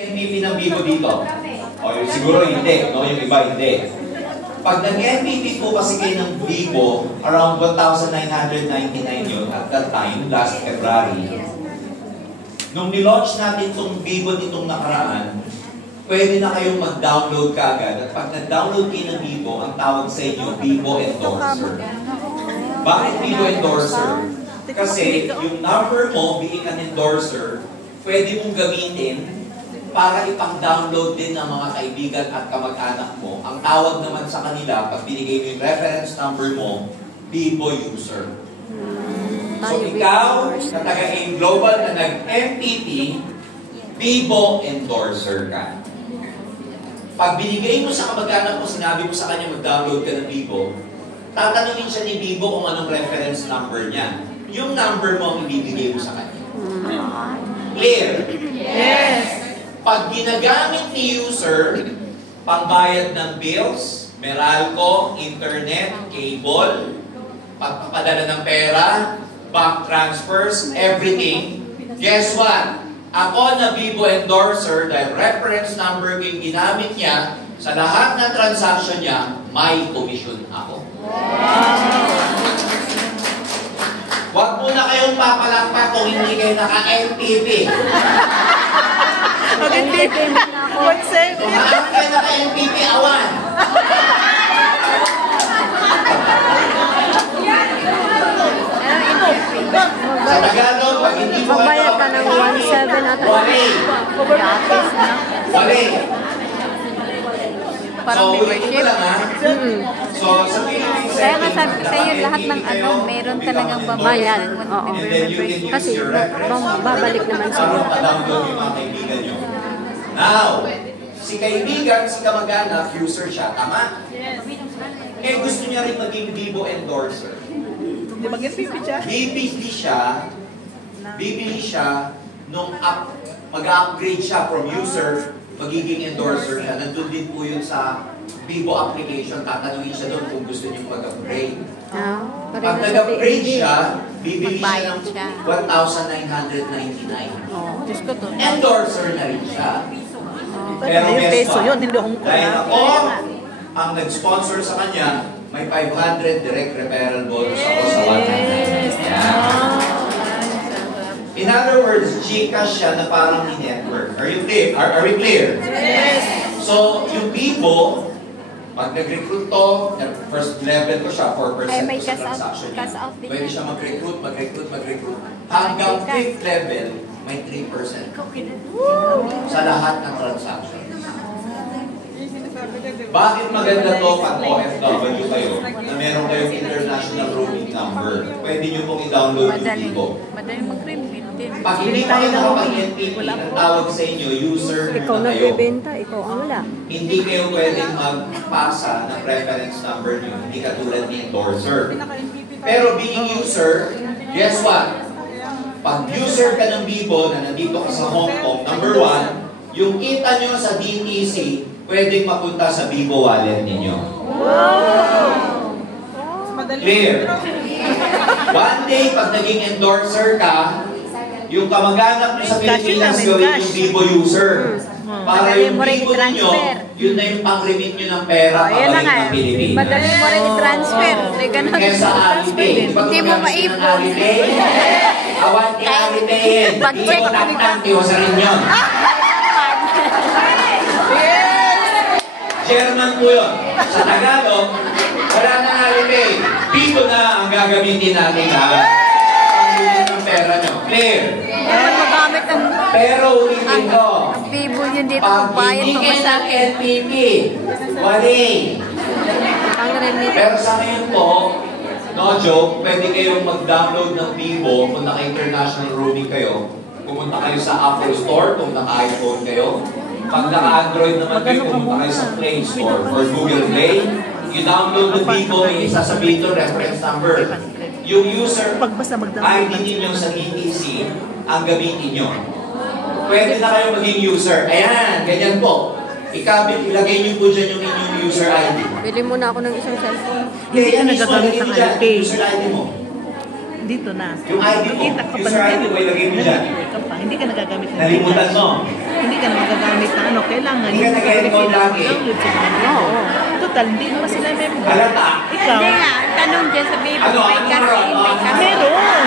NPP ng Vivo dito? O, siguro hindi, no? Yung iba hindi. Pag nag-NPP po kasi kayo ng Vivo, around 1,999 yun at that time, last February. Nung nilaunch natin itong Vivo nitong nakaraan, pwede na kayong mag-download kaagad. At pag nag-download kayo ng Vivo, ang tawag sa inyo, Vivo Endorser. Bakit Vivo Endorser? Kasi yung number mo, being an endorser, pwede mong gamitin para ipang-download din ng mga kaibigan at kamag-anak mo. Ang tawag naman sa kanila, pag binigay mo yung reference number mo, Vivo user. So ikaw, na taga-AIM Global na nag-MPP, Vivo endorser ka. Pag binigay mo sa kamag-anak mo, sinabi mo sa kanya mag-download ka ng Vivo, tatanungin siya ni Vivo kung anong reference number niya. Yung number mo ang ibibigay mo sa kanya. Clear? Yes! Pag ginagamit ni user, pangbayad ng bills, Meralco, internet, cable, pagpapadala ng pera, bank transfers, everything, guess what? Ako na Vivo endorser, dahil reference number yung ginamit niya, sa lahat ng transaction niya, may commission ako. Huwag mo na kayong papalakpak kung hindi kayo naka-MPP. Mag-MPP na ako. Mag-save. Kung maaaring kayo naka-MPP, awan. Sa Tagalog, pag hindi mo magbayad ka ng 1,700 ata. Wali. Parang membership. So, sa Philippines, kaya nga sabi sa iyo, lahat ng ano, meron talagang babayad. Oo. Kasi babalik naman sa iyo. Now, si kaibigan, si kamag-anak, user siya, tama? Eh, gusto niya rin maging Vivo endorser. Hindi mag-MPP siya? Bibili siya nung mag-upgrade siya from user, magiging endorser siya. Nandun din po yun sa Vivo application. Tatanungin siya doon kung gusto niyo mag-upgrade. Pag nag-upgrade siya, bibili siya ng 1,999. Endorser na rin siya. Pero guess what? Dahil ako ang nag-sponsor sa kanya, may 500 direct referral bonus ako sa 1,999. In other words, Gcash siya na parang ni-network. Are you clear? Are we clear? Yes! So, yung Vivo, pag nag-recruit to, first level ko siya, 4% may sa transaction niya. cash out din. Pwede siya mag-recruit. Hanggang 5th level, may 3% sa lahat ng transaction. Bakit maganda to pag OFW kayo na meron kayong international roaming number? Pwede nyo pong i-download yung Vivo. Madali mag-remit din. Pag hindi kayo nakapag-NPP, ang tawag sa inyo, user na Ikaw kayo. nagbebenta, ikaw ang wala. Hindi kayo pwedeng magpasa ng reference number nyo. Hindi katulad ni endorser. Pero being user, guess what? Pag user ka ng Vivo na nandito ka sa Hong Kong, number 1, yung kita nyo sa DTC, pwedeng mapunta sa Vivo wallet ninyo. Wow! Clear? One day, pag naging endorser ka, yung kamag-anak nyo sa Pilipinas gawin yung Vivo user. Para yung Vivo ninyo, yun na yung pang-remit nyo ng pera pabalik ng Pilipinas. Madali mo rin i-transfer. Kesa Alipay. Hindi mo maipon. Awan ni Alipay. Hindi mo taktan, tiwasarin yun. German po yun. Sa Tagalog, wala na Alipay. Vivo na ang gagamitin natin ha. Pang-remit ng pera nyo. Clear? Magamit ang Pero ulitin ko. ang Vivo yun dito Pag magbayad hindi pa kayo sa ng NPP, wali. ang remit. Pero sa ngayon po, no joke, pwede kayong mag-download ng Vivo kung naka-international roaming kayo. Pumunta kayo sa Apple Store kung naka-iPhone kayo. Pag naka-Android naman kayo, pumunta kayo sa Play Store or Google Play. You-download the Vivo, may sasabihin to reference number. Yung user ID ninyo sa DTC, ang gamitin nyo. Pwede na kayo maging user. Ayan, ganyan po. Ilagay nyo po dyan yung inyong user ID. Bili muna ako ng isang cellphone. Hindi ka nagagamit ng Alipay. User ID mo. Dito na. Yung ID mo, user ID mo, ilagay mo dyan. Hindi ka nagagamit ng Nalimutan mo. Hindi ka nagagamit kahit na ano, kailangan Hindi ka nag-enroll lagi. download sa mga Oo. Total, hindi naman sila member. Halata. Ikaw, Hindi nga, tanong dyan sa Bibo, Ano, may ano, kasi, ano, may ano? kasi. meron.